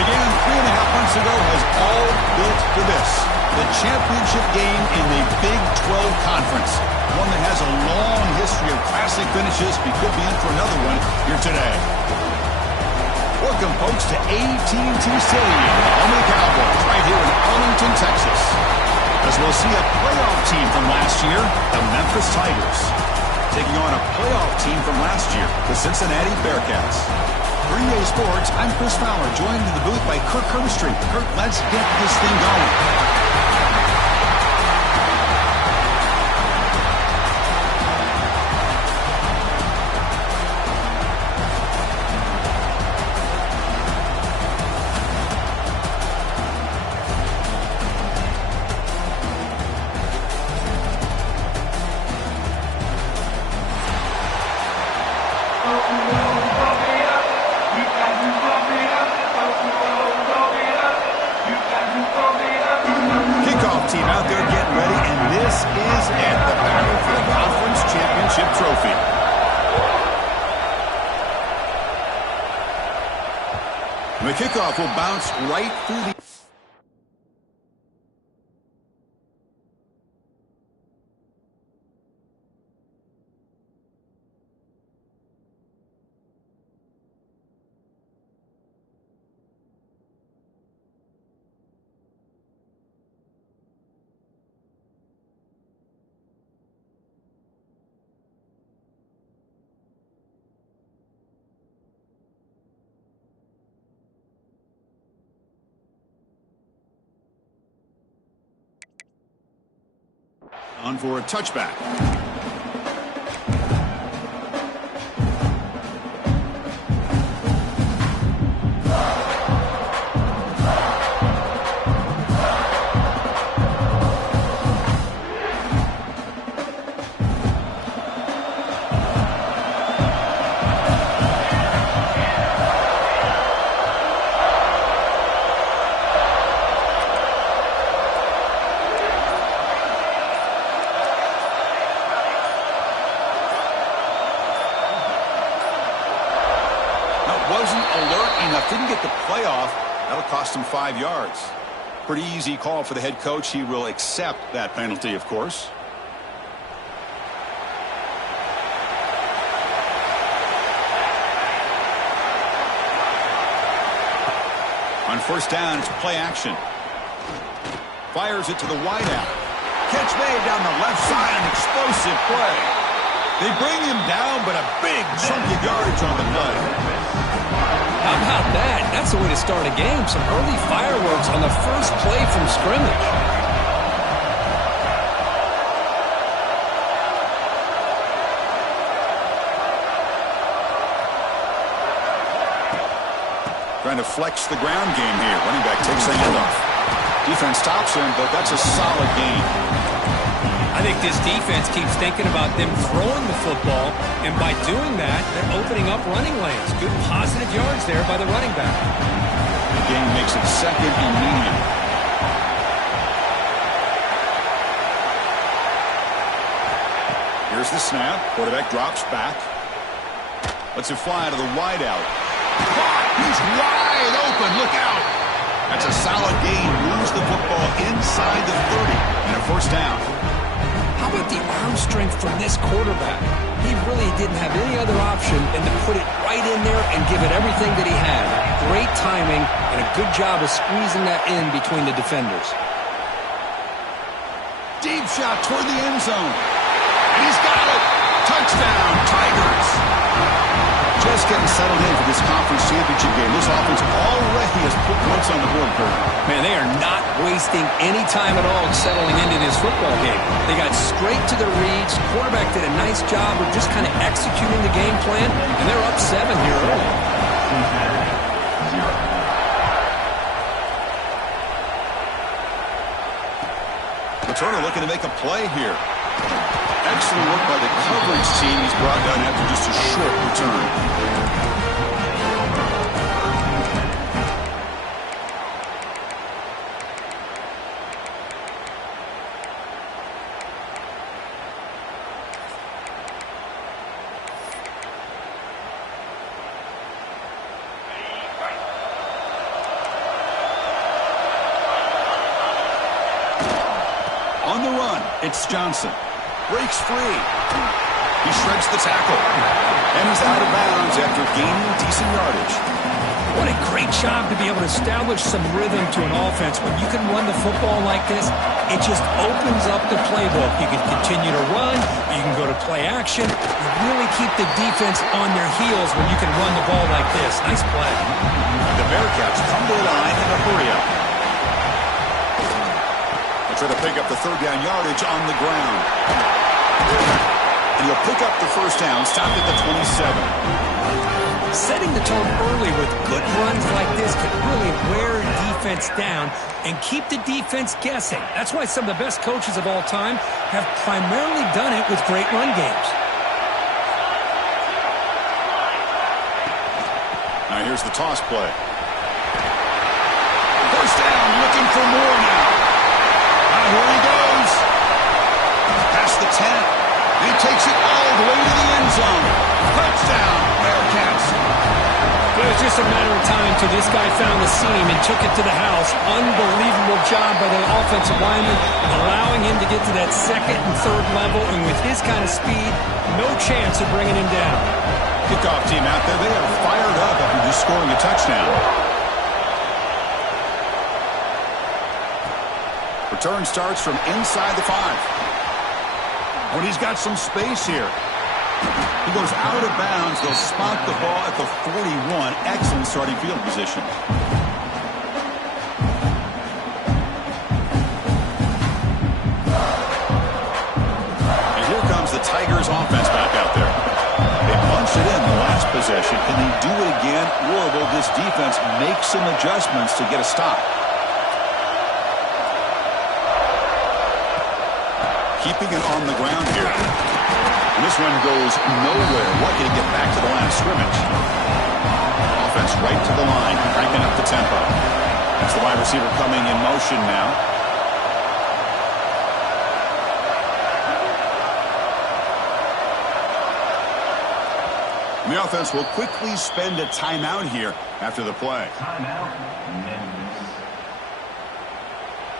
began 3.5 months ago has all built to this. The championship game in the Big 12 Conference. One that has a long history of classic finishes. We could be in for another one here today. Welcome, folks, to AT&T Stadium, home of the Cowboys, right here in Arlington, Texas. As we'll see a playoff team from last year, the Memphis Tigers, taking on a playoff team from last year, the Cincinnati Bearcats. For EA Sports, I'm Chris Fowler, joined in the booth by Kirk Herbstreit. Kirk, let's get this thing going. The kickoff will bounce right through the... On for a touchback. Wasn't alert enough, didn't get the playoff. That'll cost him 5 yards. Pretty easy call for the head coach. He will accept that penalty, of course. On first down, it's play action. Fires it to the wideout. Catch made down the left side, an explosive play. They bring him down, but a big chunk of yardage on the play. How about that? That's the way to start a game. Some early fireworks on the first play from scrimmage. Trying to flex the ground game here. Running back takes the handoff. Defense stops him, but that's a solid gain. I think this defense keeps thinking about them throwing the football, and by doing that, they're opening up running lanes. Good positive yards there by the running back. The game makes it second and medium. Here's the snap. Quarterback drops back. Lets it fly to the wideout. He's wide open. Look out. That's a solid gain. Moves the football inside the 30 and a first down. How about the arm strength from this quarterback? He really didn't have any other option than to put it right in there and give it everything that he had. Great timing and a good job of squeezing that in between the defenders. Deep shot toward the end zone. And he's got it. Touchdown, Tigers. Just getting settled in for this conference championship game. This offense already has put points on the board, Kurt. Man, they are not wasting any time at all settling into this football game. They got straight to their reads. Quarterback did a nice job of just kind of executing the game plan, and they're up 7 here early. Turner looking to make a play here. Excellent work by the coverage team. He's brought down after just a short return. On the run, it's Johnson. Breaks free. He shreds the tackle. And he's out of bounds after gaining decent yardage. What a great job to be able to establish some rhythm to an offense. When you can run the football like this, it just opens up the playbook. You can continue to run. You can go to play action. You really keep the defense on their heels when you can run the ball like this. Nice play. The Bearcats come to the line in a hurry-up. They'll try to pick up the third down yardage on the ground. And he'll pick up the first down, stopped at the 27. Setting the tone early with good runs like this can really wear a defense down and keep the defense guessing. That's why some of the best coaches of all time have primarily done it with great run games. Now here's the toss play. First down, looking for more now. Now here he goes. Past the 10. And he takes it all the way to the end zone. Touchdown, Bearcats. It was just a matter of time till this guy found the seam and took it to the house. Unbelievable job by the offensive lineman, allowing him to get to that second and third level. And with his kind of speed, no chance of bringing him down. Kickoff team out there, they are fired up after just scoring a touchdown. Return starts from inside the 5. When he's got some space here. He goes out of bounds. They'll spot the ball at the 41. Excellent starting field position. And here comes the Tigers offense back out there. They punched it in the last possession. Can they do it again? Or will this defense make some adjustments to get a stop? Keeping it on the ground here. And this one goes nowhere. Lucky to get back to the line of scrimmage. Offense right to the line, cranking up the tempo. That's the wide receiver coming in motion now. And the offense will quickly spend a timeout here after the play.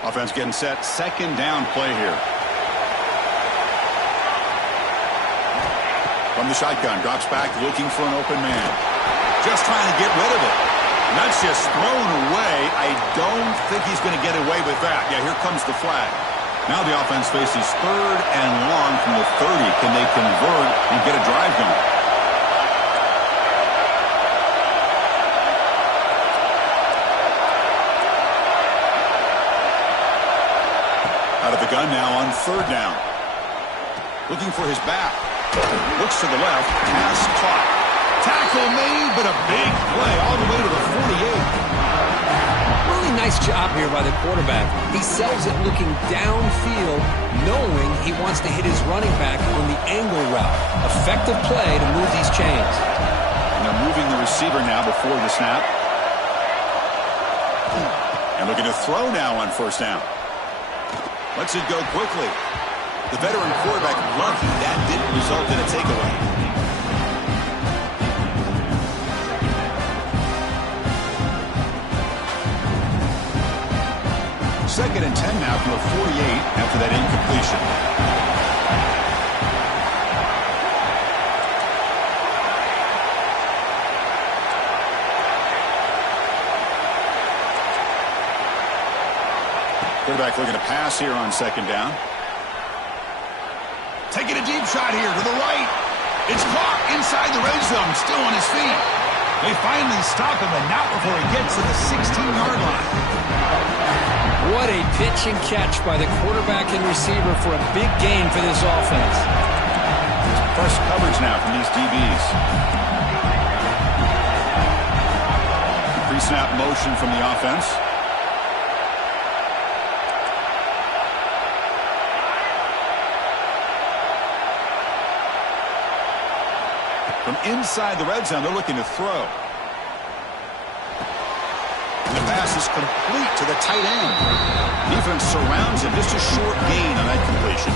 Offense getting set. Second down play here. From the shotgun, drops back, looking for an open man. Just trying to get rid of it. And that's just thrown away. I don't think he's going to get away with that. Yeah, here comes the flag. Now the offense faces third and long from the 30. Can they convert and get a drive going? Out of the gun now on third down. Looking for his back. Looks to the left. Pass caught. Tackle made, but a big play all the way to the 48. Really nice job here by the quarterback. He sells it looking downfield, knowing he wants to hit his running back on the angle route. Effective play to move these chains. And they're moving the receiver now before the snap. And looking to throw now on first down. Lets it go quickly. The veteran quarterback lucky that didn't result in a takeaway. Second and 10 now from the 48 after that incompletion. Quarterback looking to pass here on second down. Taking a deep shot here to the right. It's caught inside the red zone, still on his feet. They finally stop him, and not before he gets to the 16-yard line. What a pitch and catch by the quarterback and receiver for a big gain for this offense. Press coverage now from these DBs. Pre-snap motion from the offense. From inside the red zone, they're looking to throw. And the pass is complete to the tight end. Defense surrounds him. Just a short gain on that completion.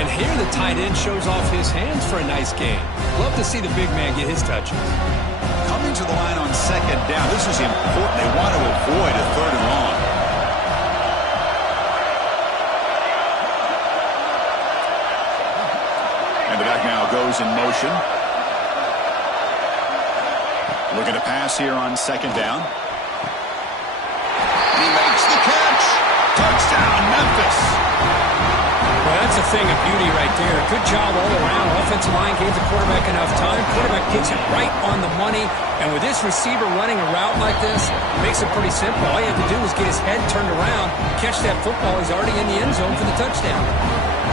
And here the tight end shows off his hands for a nice gain. Love to see the big man get his touches. Coming to the line on second down. This is important. They want to avoid a third and long. is in motion. Looking to pass here on second down. And he makes the catch. Touchdown, Memphis. Well, that's a thing of beauty right there. Good job all around. Offensive line gave the quarterback enough time. Quarterback gets it right on the money. And with this receiver running a route like this, it makes it pretty simple. All you have to do is get his head turned around, catch that football. He's already in the end zone for the touchdown.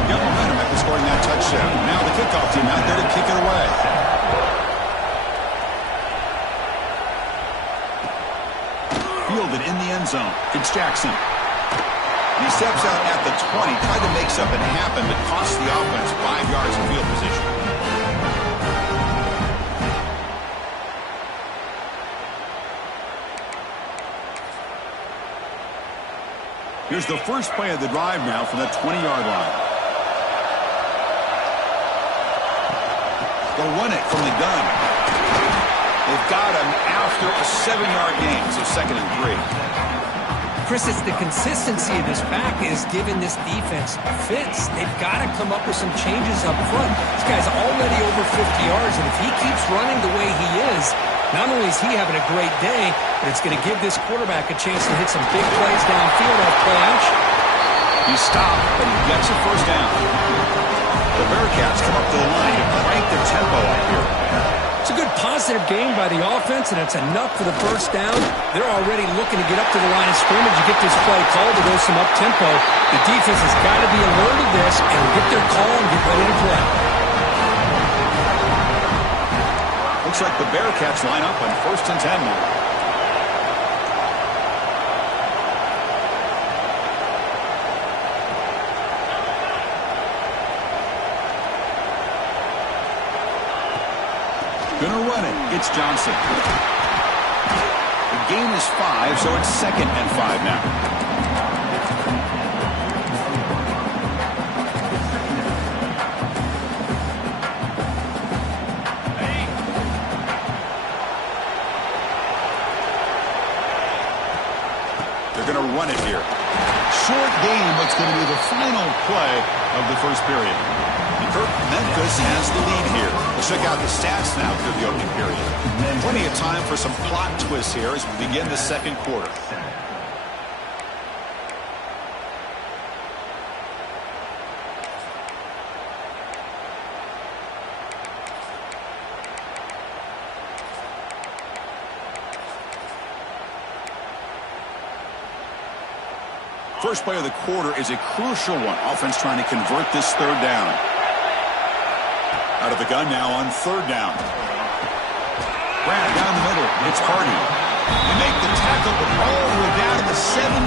Got momentum after scoring that touchdown. Now the kickoff team out there to kick it away. Fielded in the end zone. It's Jackson. And he steps out at the 20, tried to make something happen, but cost the offense 5 yards in field position. Here's the first play of the drive now from the 20-yard line. They'll run it from the gun. They've got him after a 7-yard gain, so 2nd and 3. Chris, it's the consistency of this back is giving this defense fits. They've got to come up with some changes up front. This guy's already over 50 yards, and if he keeps running the way he is, not only is he having a great day, but it's going to give this quarterback a chance to hit some big plays downfield off play action. He stopped, but he gets a first down. The Bearcats come up to the line to crank their tempo up here. It's a good positive game by the offense, and it's enough for the first down. They're already looking to get up to the line of scrimmage and get this play called to go some up-tempo. The defense has got to be alert of this and get their call and get ready to play. Looks like the Bearcats line up on 1st and 10 now. Gonna run it. It's Johnson. The gain is 5, so it's 2nd and 5 now. They're gonna run it here. Short game, what's going to be the final play of the first period. Memphis has the lead here. Let's check out the stats now through the opening period. Plenty of time for some plot twists here as we begin the second quarter. First play of the quarter is a crucial one. Offense trying to convert this 3rd down. Out of the gun now on 3rd down. Brad down the middle. It's Hardy. They make the tackle, but all the way down to the 17.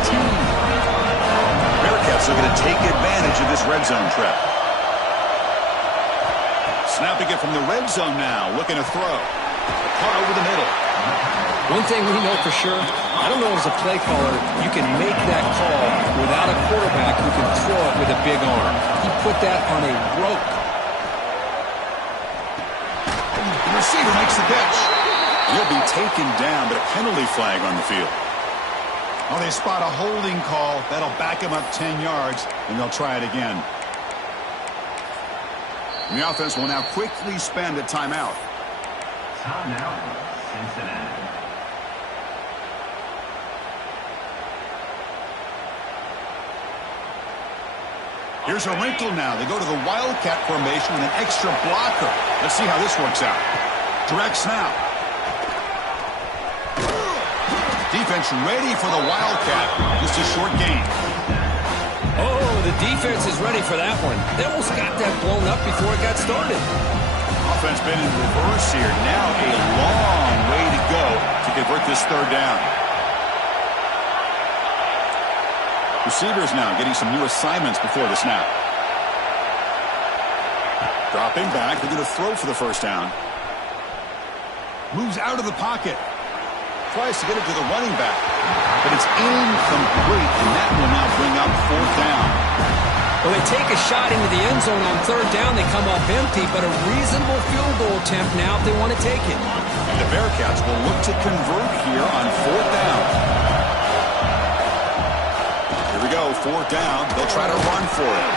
Bearcats are going to take advantage of this red zone trap. Snapping it from the red zone now. Looking to throw. Caught over the middle. One thing we know for sure, I don't know as a play caller, you can make that call without a quarterback who can throw it with a big arm. He put that on a rope. The receiver makes the catch. He'll be taken down, but a penalty flag on the field. Well, they spot a holding call. That'll back him up 10 yards, and they'll try it again. And the offense will now quickly spend a timeout. Timeout, Cincinnati. Here's a wrinkle now. They go to the Wildcat formation with an extra blocker. Let's see how this works out. Direct snap. Defense ready for the Wildcat. Just a short gain. Oh, the defense is ready for that one. They almost got that blown up before it got started. Offense been in reverse here. Now a long way to go to convert this 3rd down. Receivers now getting some new assignments before the snap. Dropping back. They're going to throw for the first down. Moves out of the pocket. Tries to get it to the running back. But it's incomplete, and that will now bring up 4th down. Well, they take a shot into the end zone on 3rd down. They come up empty, but a reasonable field goal attempt now if they want to take it. And the Bearcats will look to convert here on 4th down. Here we go, 4th down. They'll try to run for it.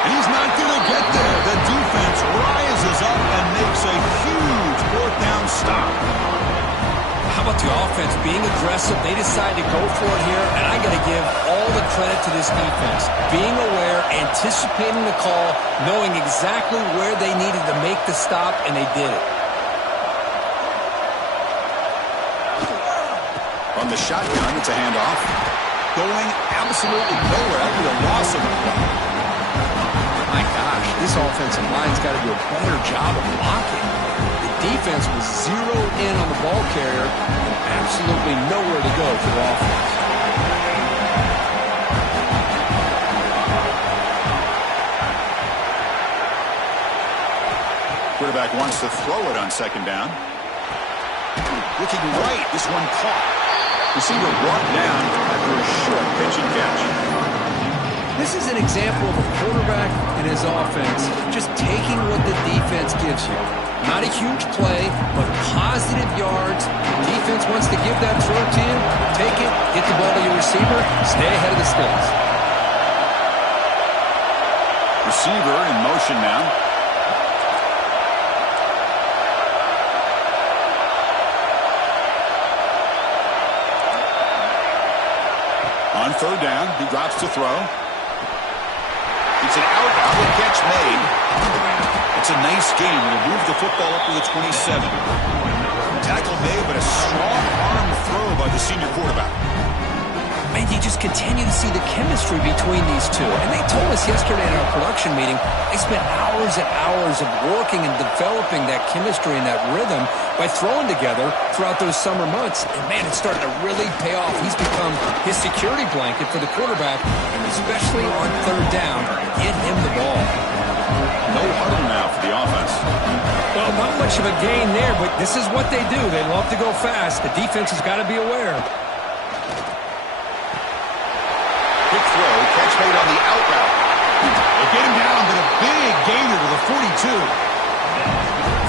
And he's not going to get there. The defense rises up and makes a huge fourth down stop. How about the offense being aggressive? They decide to go for it here, and I got to give all the credit to this defense. Being aware, anticipating the call, knowing exactly where they needed to make the stop, and they did it. From the shotgun, it's a handoff. Going absolutely nowhere after the loss of the ball. My gosh, this offensive line's got to do a better job of blocking. The defense was zeroed in on the ball carrier and absolutely nowhere to go for the offense. Quarterback wants to throw it on second down. Looking right, this one caught. Receiver brought down after a short pitch and catch. This is an example of a quarterback and his offense just taking what the defense gives you. Not a huge play, but positive yards. Defense wants to give that throw to you. Take it, get the ball to your receiver, stay ahead of the sticks. Receiver in motion now. On third down, he drops to throw. It's an out catch made. It's a nice game. He'll move the football up to the 27. Tackle made, but a strong arm throw by the senior quarterback. Man, you just continue to see the chemistry between these two. And they told us yesterday in our production meeting, they spent hours and hours of working and developing that chemistry and that rhythm by throwing together throughout those summer months. And, man, it's starting to really pay off. He's become his security blanket for the quarterback, and especially on third down, get him the ball. No huddle now for the offense. Well, not much of a gain there, but this is what they do. They love to go fast. The defense has got to be aware. Quick throw, catch made on the out route. They get him down, but a big gainer to the 42.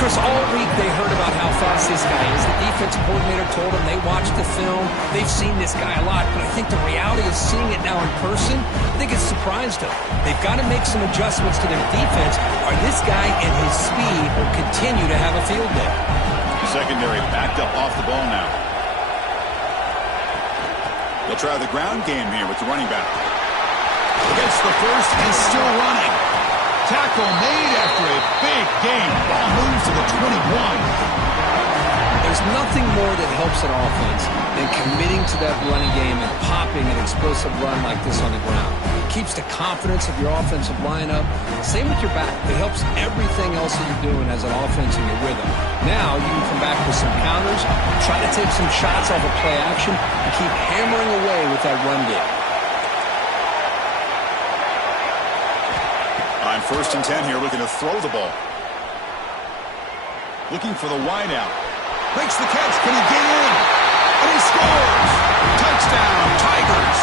Chris, all week they heard about how fast this guy is. The defensive coordinator told them they watched the film. They've seen this guy a lot, but I think the reality is seeing it now in person, I think it's surprised them. They've got to make some adjustments to their defense, or this guy and his speed will continue to have a field day. Secondary backed up off the ball now. They'll try the ground game here with the running back. Gets the first and still running. Tackle made after a big gain. Ball moves to the 21. There's nothing more that helps an offense than committing to that running game and popping an explosive run like this on the ground. It keeps the confidence of your offensive lineup. Same with your back. It helps everything else that you're doing as an offense in your rhythm. Now you can come back with some counters, try to take some shots off of play action, and keep hammering away with that run game. On 1st and 10 here, looking to throw the ball. Looking for the wide out. Makes the catch. Can he get in? And he scores! Touchdown, Tigers!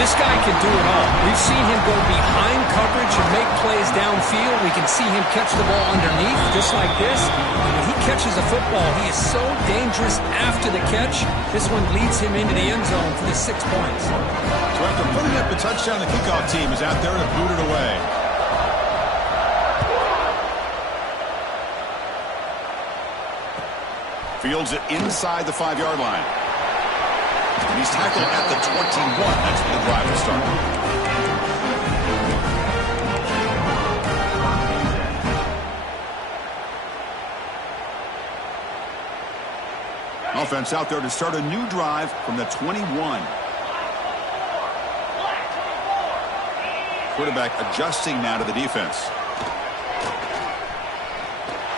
This guy can do it all. We've seen him go behind coverage and make plays downfield. We can see him catch the ball underneath, just like this. When he catches a football, he is so dangerous after the catch. This one leads him into the end zone for the 6 points. So after putting up the touchdown, the kickoff team is out there to boot it away. Fields it inside the 5-yard line. And he's tackled at the 21. That's where the drive will start. Offense out there to start a new drive from the 21. Quarterback adjusting now to the defense.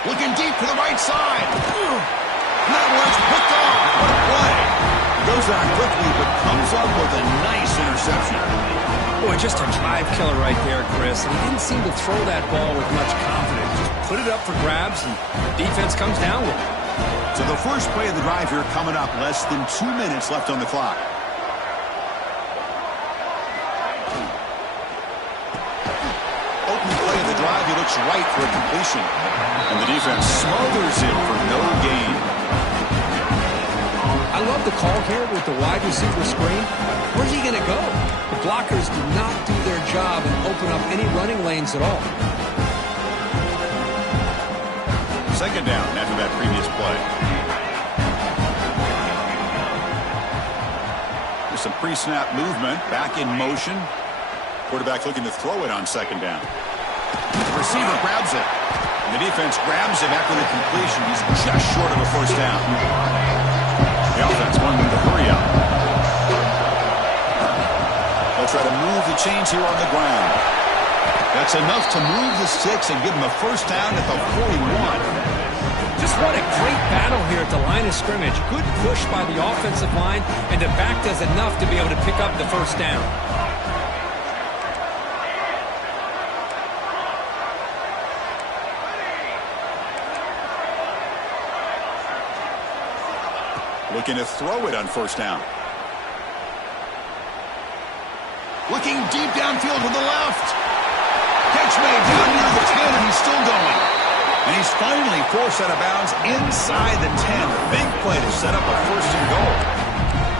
Looking deep to the right side. That was picked off. What a play. Goes out quickly, but comes up with a nice interception. Boy, just a drive killer right there, Chris. And he didn't seem to throw that ball with much confidence. Just put it up for grabs, and the defense comes down with it. So the first play of the drive here coming up. Less than 2 minutes left on the clock. Open play of the drive. He looks right for a completion. And the defense smothers it for no gain. I I love the call here with the wide receiver screen. Where's he going to go? The blockers do not do their job and open up any running lanes at all. Second down after that previous play. There's some pre-snap movement, back in motion. Quarterback looking to throw it on second down. The receiver grabs it. And the defense grabs him after the completion. He's just short of a first down. The offense wanting to hurry up. They'll try to move the chains here on the ground. That's enough to move the sticks and give them a first down at the 41. Just what a great battle here at the line of scrimmage. Good push by the offensive line, and the back does enough to be able to pick up the first down. Looking to throw it on first down. Looking deep downfield to the left. Catch made down near the 10, and he's still going. And he's finally forced out of bounds inside the 10. Big play to set up a first and goal.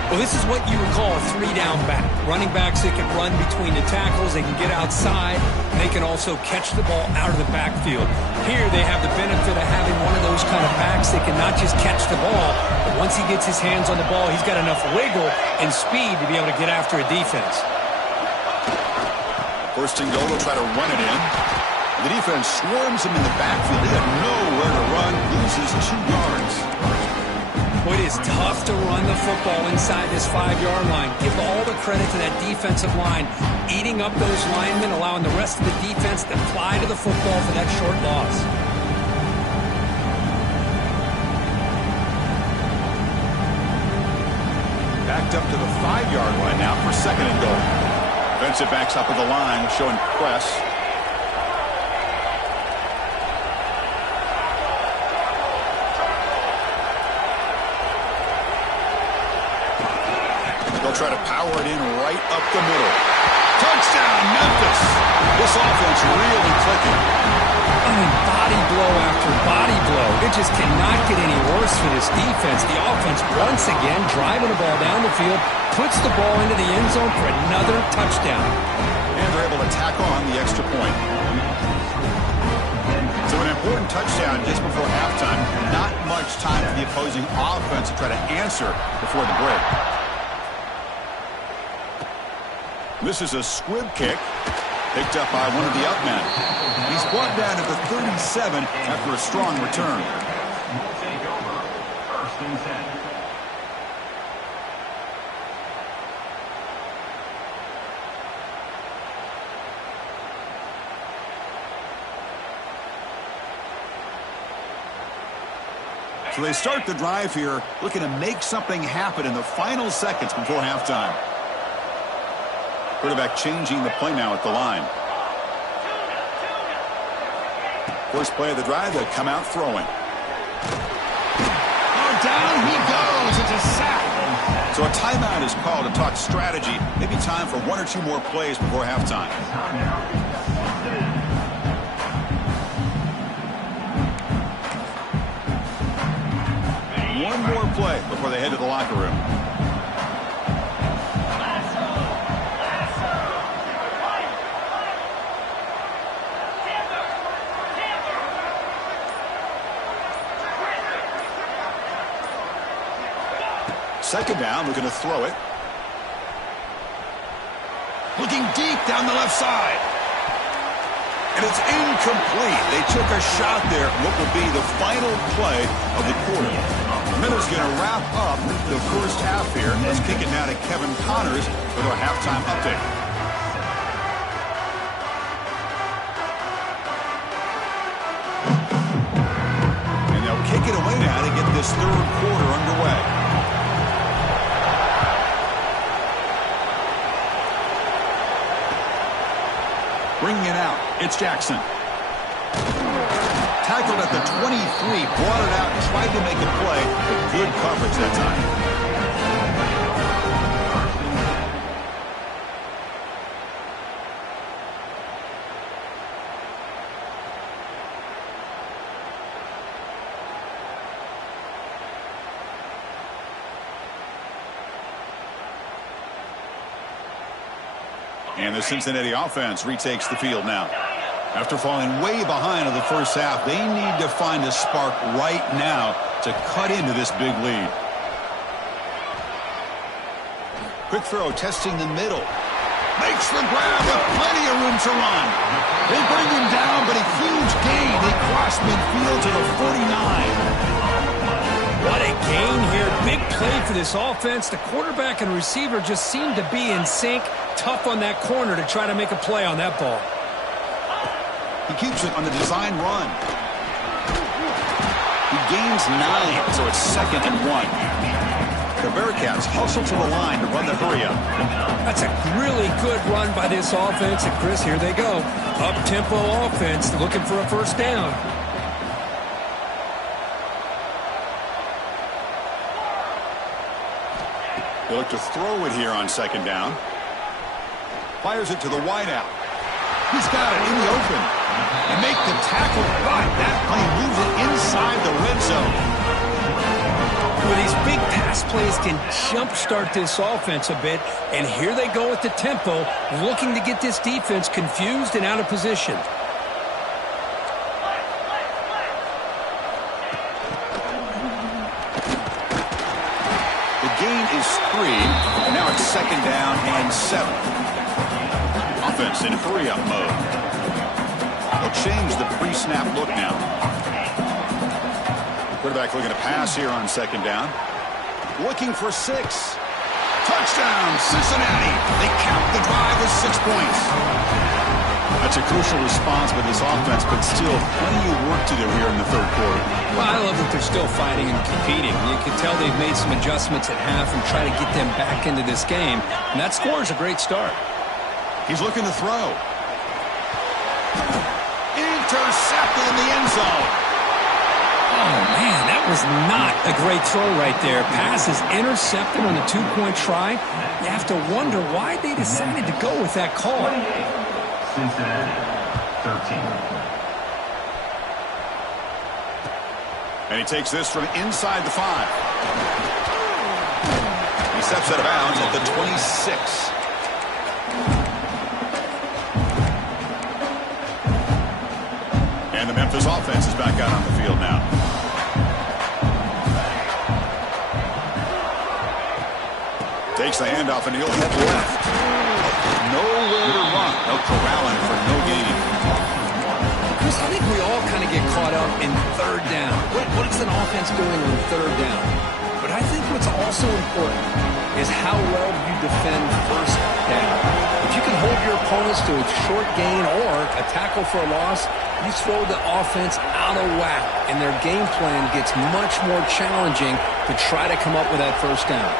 Well, this is what you would call a three-down back. Running backs that can run between the tackles, they can get outside, and they can also catch the ball out of the backfield. Here they have the benefit of having one of those kind of backs that can not just catch the ball, but once he gets his hands on the ball, he's got enough wiggle and speed to be able to get after a defense. First and goal, they'll try to run it in. The defense swarms him in the backfield. He had nowhere to run, loses 2 yards. Well, it is tough to run the football inside this 5-yard line. Give all the credit to that defensive line, eating up those linemen, allowing the rest of the defense to fly to the football for that short loss. Backed up to the 5-yard line now for second and goal. Defensive backs up at the line, showing press. They'll try to power it in right up the middle. Touchdown, Memphis. This offense really clicking. I mean, body blow after body blow. It just cannot get any worse for this defense. The offense, once again, driving the ball down the field, puts the ball into the end zone for another touchdown. And they're able to tack on the extra point. So an important touchdown just before halftime. Not much time for the opposing offense to try to answer before the break. This is a squib kick, picked up by one of the up men. He's brought down at the 37 after a strong return. We'll take over first and 10. So they start the drive here, looking to make something happen in the final seconds before halftime. Quarterback changing the play now at the line. First play of the drive, they come out throwing. Oh, down he goes. It's a sack. So a timeout is called to talk strategy. Maybe time for 1 or 2 more plays before halftime. One more play before they head to the locker room. Second down, looking to throw it. Looking deep down the left side. And it's incomplete. They took a shot there, what will be the final play of the quarter. Miller's going to wrap up the first half here. Let's kick it now to Kevin Connors for our halftime update. And they'll kick it away now to get this third quarter underway. Bringing it out, it's Jackson. Tackled at the 23, brought it out, tried to make a play, but good coverage that time. And the Cincinnati offense retakes the field now. After falling way behind in the first half, they need to find a spark right now to cut into this big lead. Quick throw, testing the middle. Makes the grab with plenty of room to run. They bring him down, but a huge gain. They cross midfield to the 49. What a gain here. Big play for this offense. The quarterback and receiver just seem to be in sync. Tough on that corner to try to make a play on that ball. He keeps it on the design run. He gains 9, so it's 2nd and 1. The Bearcats hustle to the line to run the hurry-up. That's a really good run by this offense. And, Chris, here they go. Up-tempo offense looking for a first down. They look to throw it here on 2nd down. Fires it to the wideout. He's got it in the open. And make the tackle, but that play moves it inside the red zone. Well, these big pass plays can jumpstart this offense a bit, and here they go at the tempo, looking to get this defense confused and out of position. The gain is 3, and now it's 2nd down and 7. Offense in hurry-up mode. They'll change the pre-snap look now. Quarterback looking to pass here on 2nd down. Looking for 6. Touchdown, Cincinnati. They cap the drive with 6 points. That's a crucial response by this offense, but still plenty of work to do here in the 3rd quarter. Well, I love that they're still fighting and competing. You can tell they've made some adjustments at half and try to get them back into this game. And that score is a great start. He's looking to throw. Intercepted in the end zone. Oh, man, that was not a great throw right there. Pass is intercepted on the 2-point try. You have to wonder why they decided to go with that call. Cincinnati, 13. And he takes this from inside the 5. He steps out of bounds at the 26. And the Memphis offense is back out on the field now. Takes the handoff and he'll head left. Nowhere to run. They'll corral him for no gain. Chris, I think we all kind of get caught up in 3rd down. What is an offense doing on 3rd down? But I think what's also important is how well you defend 1st down. If you can hold your opponents to a short gain or a tackle for a loss, you throw the offense out of whack, and their game plan gets much more challenging to try to come up with that 1st down.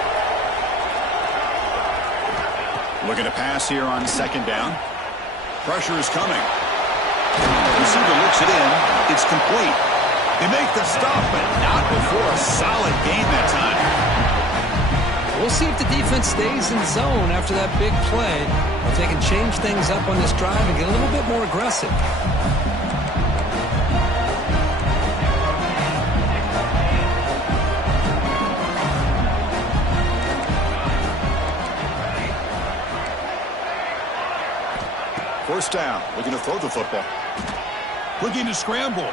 Looking to pass here on 2nd down. Pressure is coming. Receiver looks it in. It's complete. They make the stop, but not before a solid gain that time. We'll see if the defense stays in zone after that big play, or if they can change things up on this drive and get a little bit more aggressive. First down, looking to throw the football. Looking to scramble.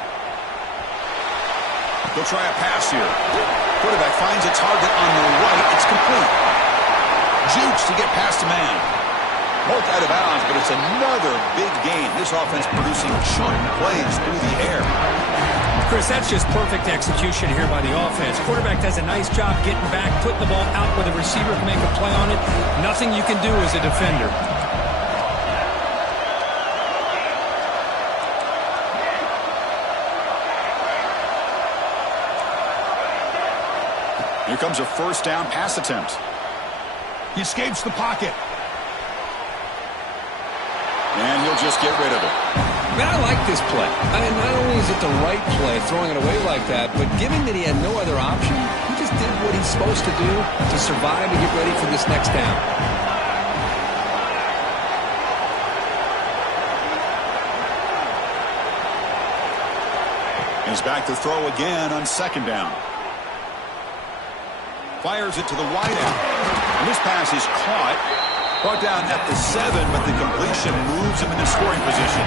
They'll try a pass here. Quarterback finds a target on the right. It's complete. Jukes to get past a man. Both out of bounds, but it's another big gain. This offense producing chunk plays through the air. Chris, that's just perfect execution here by the offense. Quarterback does a nice job getting back, putting the ball out where the receiver can make a play on it. Nothing you can do as a defender. Here comes a first down pass attempt. He escapes the pocket. And he'll just get rid of it. Man, I like this play. I mean, not only is it the right play, throwing it away like that, but given that he had no other option, he just did what he's supposed to do to survive and get ready for this next down. He's back to throw again on 2nd down. Fires it to the wideout. And this pass is caught. Brought down at the 7, but the completion moves him into scoring position.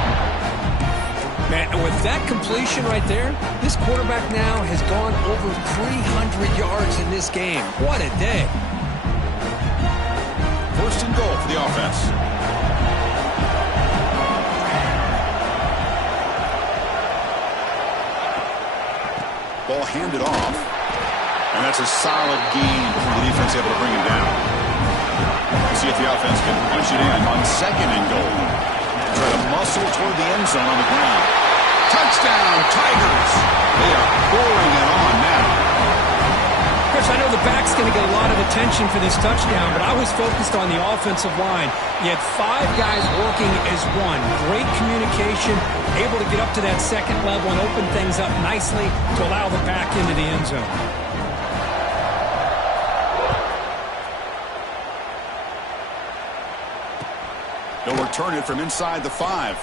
Man, and with that completion right there, this quarterback now has gone over 300 yards in this game. What a day. First and goal for the offense. Ball handed off. And that's a solid gain from the defense able to bring him down. Let's see if the offense can punch it in on second and goal. Try to muscle toward the end zone on the ground. Touchdown, Tigers! They are pouring it on now. Chris, I know the back's going to get a lot of attention for this touchdown, but I was focused on the offensive line. You had 5 guys working as one. Great communication, able to get up to that second level and open things up nicely to allow the back into the end zone. They'll return it from inside the 5.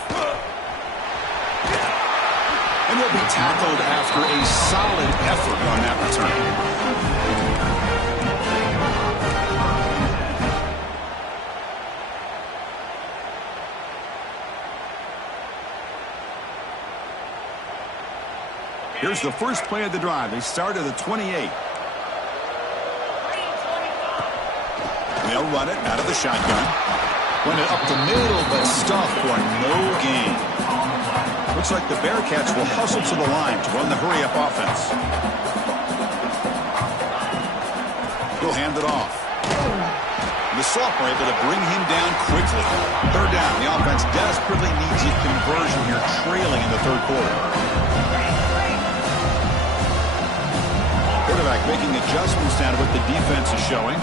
And he'll be tackled after a solid effort on that return. Here's the first play of the drive. They start at the 28. They'll run it out of the shotgun. Run it up the middle, but stuffed for no gain. Looks like the Bearcats will hustle to the line to run the hurry-up offense. He'll hand it off. The Sophomore able to bring him down quickly. Third down. The offense desperately needs a conversion here, trailing in the third quarter. Quarterback making adjustments now to what the defense is showing.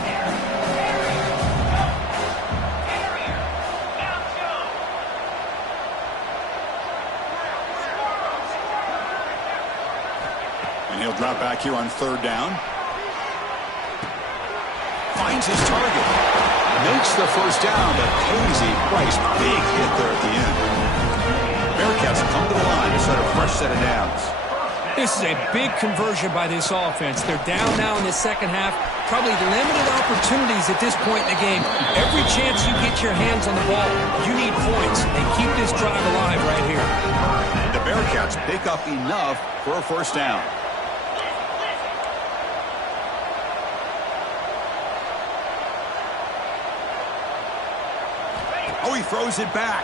And he'll drop back here on third down. Finds his target. Makes the first down, but pays a price. Big hit there at the end. Bearcats come to the line to start a fresh set of downs. This is a big conversion by this offense. They're down now in the second half. Probably limited opportunities at this point in the game. Every chance you get your hands on the ball, you need points. They keep this drive alive right here. The Bearcats pick up enough for a first down. Oh, he throws it back.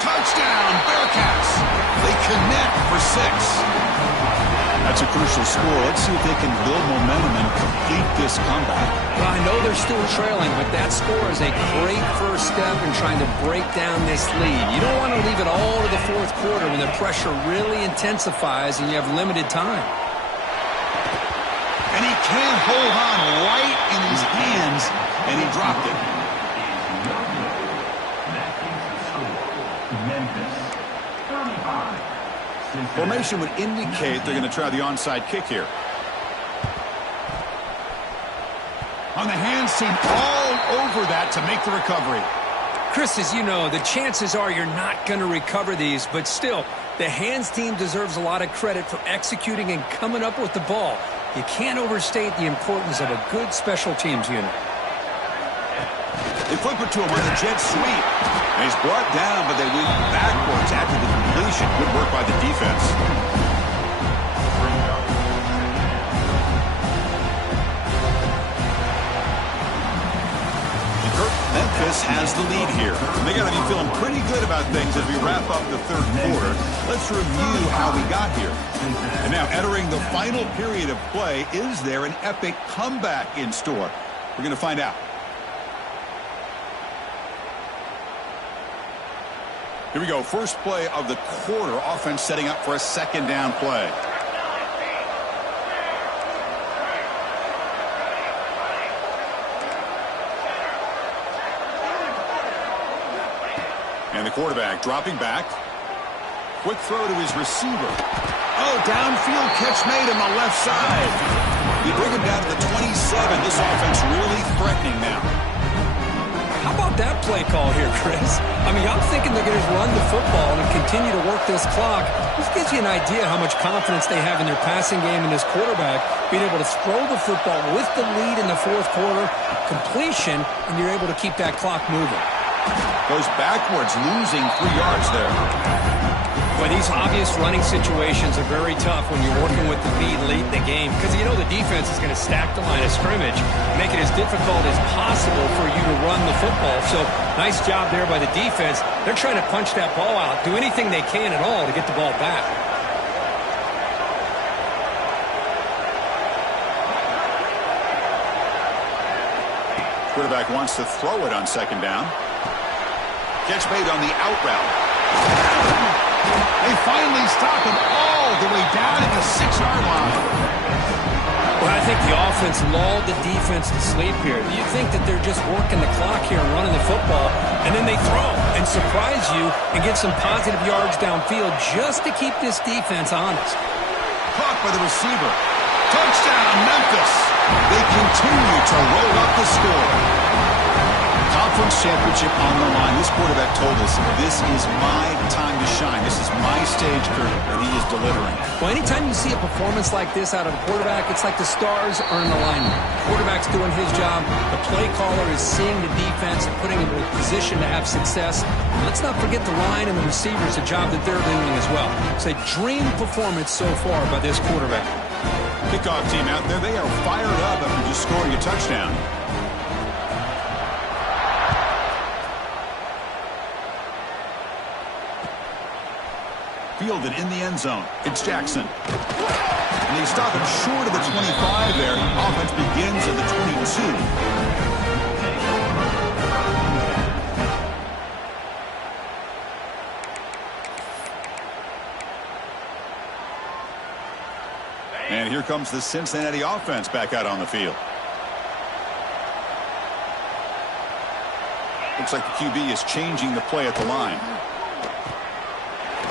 Touchdown, Bearcats. They connect for 6. That's a crucial score. Let's see if they can build momentum and complete this comeback. Well, I know they're still trailing, but that score is a great first step in trying to break down this lead. You don't want to leave it all to the fourth quarter when the pressure really intensifies and you have limited time. And he can't hold on right in his hands, and he dropped it. Formation would indicate they're going to try the onside kick here. On the hands team, all over that to make the recovery. Chris, as you know, the chances are you're not going to recover these, but still, the hands team deserves a lot of credit for executing and coming up with the ball. You can't overstate the importance of a good special teams unit. They flip it to him on the jet sweep. And he's brought down, but they went backwards after the completion. Good work by the defense. Memphis has the lead here. They got to be feeling pretty good about things as we wrap up the third quarter. Let's review how we got here. And now entering the final period of play, is there an epic comeback in store? We're going to find out. Here we go. First play of the quarter. Offense setting up for a second down play. And the quarterback dropping back. Quick throw to his receiver. Oh, downfield catch made on the left side. You bring him down to the 27. This offense really threatening now. How about about that play call here, Chris? I mean, I'm thinking they're going to run the football and continue to work this clock. This gives you an idea how much confidence they have in their passing game and this quarterback being able to throw the football with the lead in the fourth quarter, completion, and you're able to keep that clock moving. Goes backwards, losing 3 yards there. Well, these obvious running situations are very tough when you're working with the lead late in the game because you know the defense is going to stack the line of scrimmage, make it as difficult as possible for you to run the football. So, nice job there by the defense. They're trying to punch that ball out, do anything they can at all to get the ball back. Quarterback wants to throw it on second down. Catch made on the out route. They finally stop him all the way down at the 6-yard line. Well, I think the offense lulled the defense to sleep here. You think that they're just working the clock here and running the football, and then they throw and surprise you and get some positive yards downfield just to keep this defense honest. Caught by the receiver. Touchdown, Memphis. They continue to roll up the score. Conference championship on the line. This quarterback told us, this is my time to shine. This is my stage curtain, and he is delivering. Well, anytime you see a performance like this out of a quarterback, it's like the stars are in alignment. The quarterback's doing his job. The play caller is seeing the defense and putting him in a position to have success. And let's not forget the line and the receivers, the job that they're doing as well. It's a dream performance so far by this quarterback. Kickoff team out there, they are fired up after just scoring a touchdown. Fielded in the end zone. It's Jackson. And they stop him short of the 25 there. Offense begins at the 22. And here comes the Cincinnati offense back out on the field. Looks like the QB is changing the play at the line.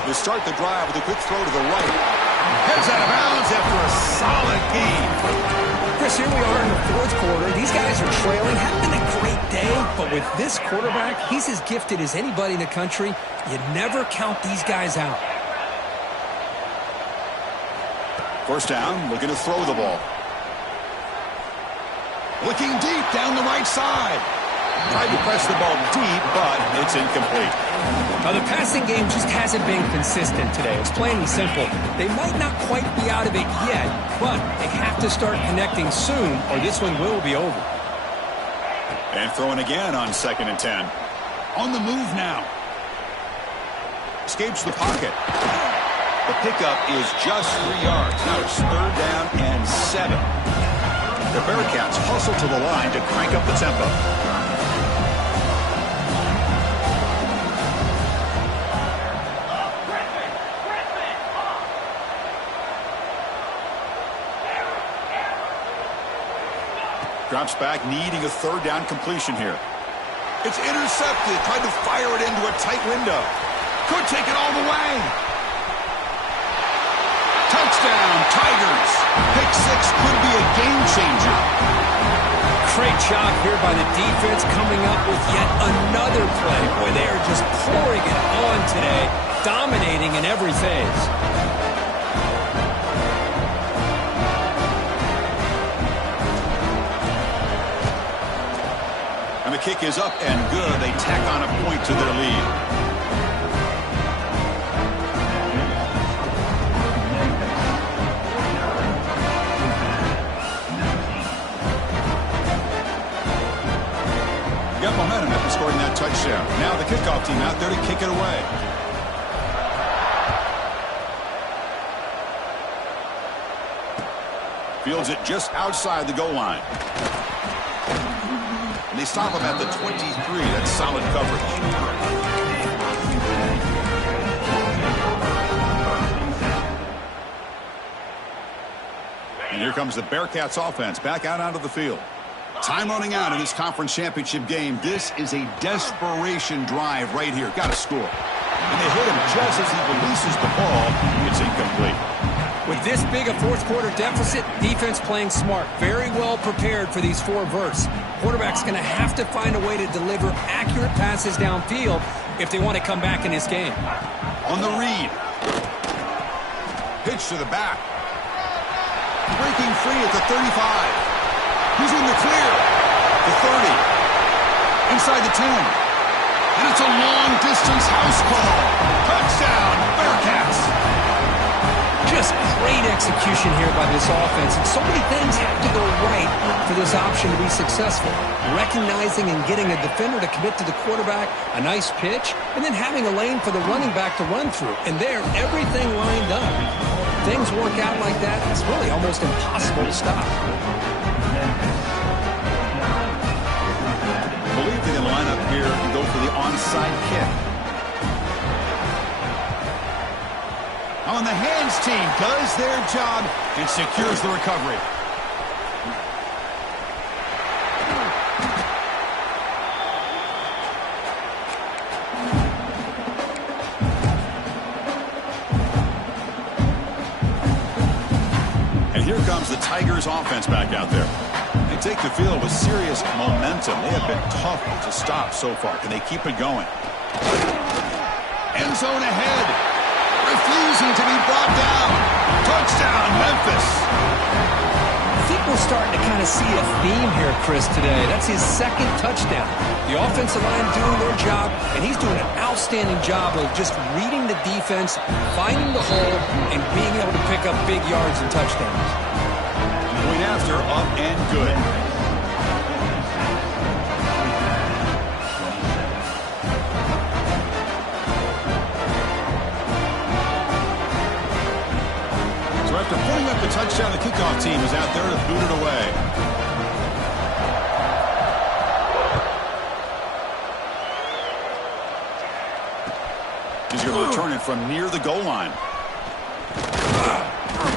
They start the drive with a quick throw to the right. Heads out of bounds after a solid gain. Chris, here we are in the fourth quarter. These guys are trailing. Having been a great day, but with this quarterback, he's as gifted as anybody in the country. You never count these guys out. First down, looking to throw the ball. Looking deep down the right side. Tried to press the ball deep, but it's incomplete. Now, the passing game just hasn't been consistent today. It's plain and simple. They might not quite be out of it yet, but they have to start connecting soon, or this one will be over. And throwing again on 2nd and 10. On the move now. Escapes the pocket. The pickup is just 3 yards. Now it's 3rd down and 7. The Bearcats hustle to the line to crank up the tempo. Drops back, needing a 3rd down completion here. It's intercepted. Tried to fire it into a tight window. Could take it all the way. Touchdown, Tigers. Pick 6 could be a game changer. Great job here by the defense coming up with yet another play. Boy, they are just pouring it on today, dominating in every phase. And the kick is up and good. They tack on a point to their lead. Got momentum after scoring that touchdown. Now the kickoff team out there to kick it away. Fields it just outside the goal line. And they stop him at the 23. That's solid coverage. And here comes the Bearcats offense back out onto the field. Time running out in this conference championship game. This is a desperation drive right here. Got to score. And they hit him just as he releases the ball. It's incomplete. With this big a fourth-quarter deficit, defense playing smart, very well prepared for these 4 verts. Quarterback's going to have to find a way to deliver accurate passes downfield if they want to come back in this game. On the read. Pitch to the back. Breaking free at the 35. He's in the clear. The 30. Inside the 10. And it's a long-distance house call. Touchdown, Bearcats. Just great execution here by this offense. And so many things have to go right for this option to be successful. Recognizing and getting a defender to commit to the quarterback, a nice pitch, and then having a lane for the running back to run through. And there, everything lined up. Things work out like that, it's really almost impossible to stop. I believe they can line up here and go for the onside kick. On the hands team does their job and secures the recovery. And here comes the Tigers offense back out there. They take the field with serious momentum. They have been tough to stop so far. Can they keep it going? End zone ahead. Refusing to be brought down. Touchdown, Memphis. I think we're starting to kind of see a theme here, Chris, today. That's his 2nd touchdown. The offensive line doing their job, and he's doing an outstanding job of just reading the defense, finding the hole, and being able to pick up big yards and touchdowns. Going after, up and good. So after putting up the touchdown, the kickoff team is out there to boot it away. He's going to return it from near the goal line.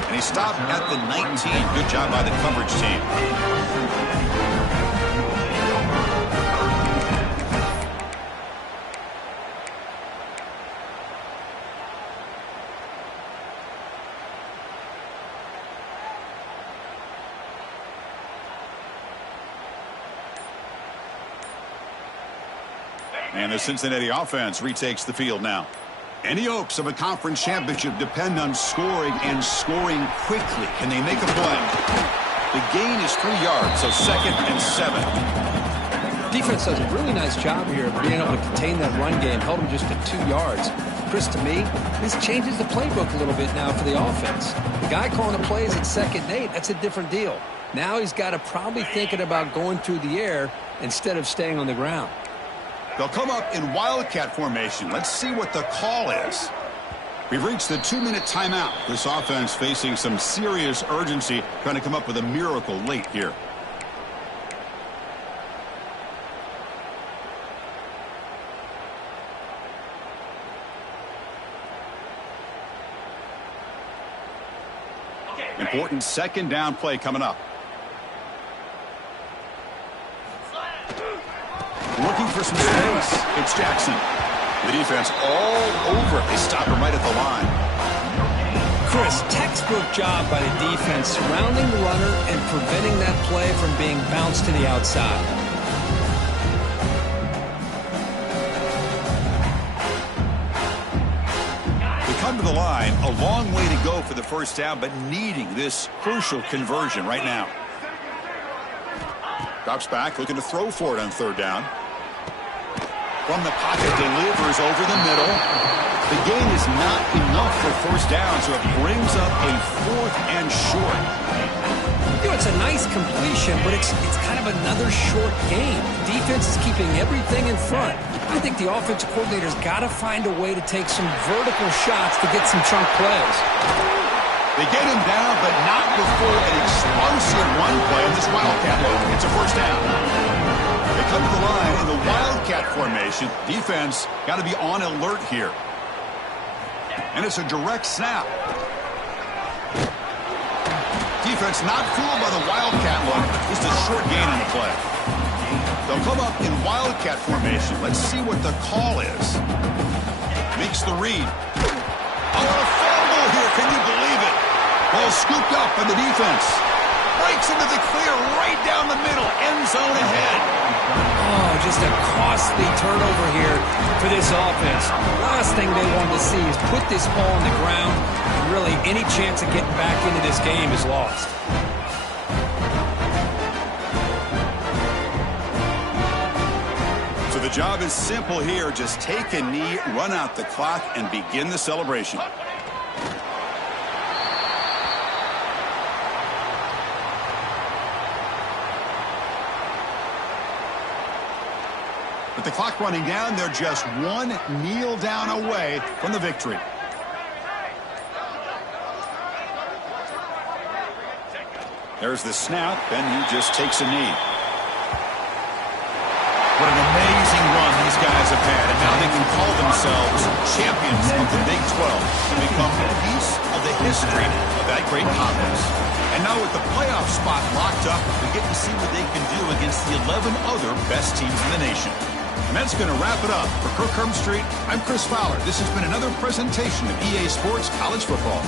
And he stopped at the 19. Good job by the coverage team. And the Cincinnati offense retakes the field now. Any hopes of a conference championship depend on scoring and scoring quickly. Can they make a play? The gain is 3 yards, so 2nd and 7. Defense does a really nice job here of being able to contain that run game, held them just to 2 yards. Chris, to me, this changes the playbook a little bit now for the offense. The guy calling the plays at 2nd and 8, that's a different deal. Now he's got to probably thinking about going through the air instead of staying on the ground. They'll come up in wildcat formation. Let's see what the call is. We've reached the 2-minute timeout. This offense facing some serious urgency, trying to come up with a miracle late here. Important 2nd down play coming up. Looking for some space. It's Jackson. The defense all over it. They stop him right at the line. Chris, textbook job by the defense surrounding the runner and preventing that play from being bounced to the outside. They come to the line. A long way to go for the first down, but needing this crucial conversion right now. Drops back, looking to throw for it on 3rd down. From the pocket, delivers over the middle. The gain is not enough for 1st down, so it brings up a 4th and short. You know, it's a nice completion, but it's kind of another short game. The defense is keeping everything in front. I think the offensive coordinator's got to find a way to take some vertical shots to get some chunk plays. They get him down, but not before an explosive run play in this wildcat look. It's a 1st down. They come to the line in the wildcat formation. Defense got to be on alert here. And it's a direct snap. Defense not fooled by the wildcat look. Just a short gain on the play. They'll come up in wildcat formation. Let's see what the call is. Makes the read. Oh, a fumble here. Can you believe it? Ball scooped up by the defense. Breaks into the clear right down the middle. End zone ahead. Oh, just a costly turnover here for this offense. Last thing they wanted to see is put this ball on the ground, and really any chance of getting back into this game is lost. So the job is simple here. Just take a knee, run out the clock, and begin the celebration. With the clock running down, they're just one kneel down away from the victory. There's the snap, and he just takes a knee. What an amazing run these guys have had, and now they can call themselves champions of the Big 12 and become a piece of the history of that great conference. And now with the playoff spot locked up, we get to see what they can do against the 11 other best teams in the nation. And that's going to wrap it up. For Kirk Street, I'm Chris Fowler. This has been another presentation of EA Sports College Football.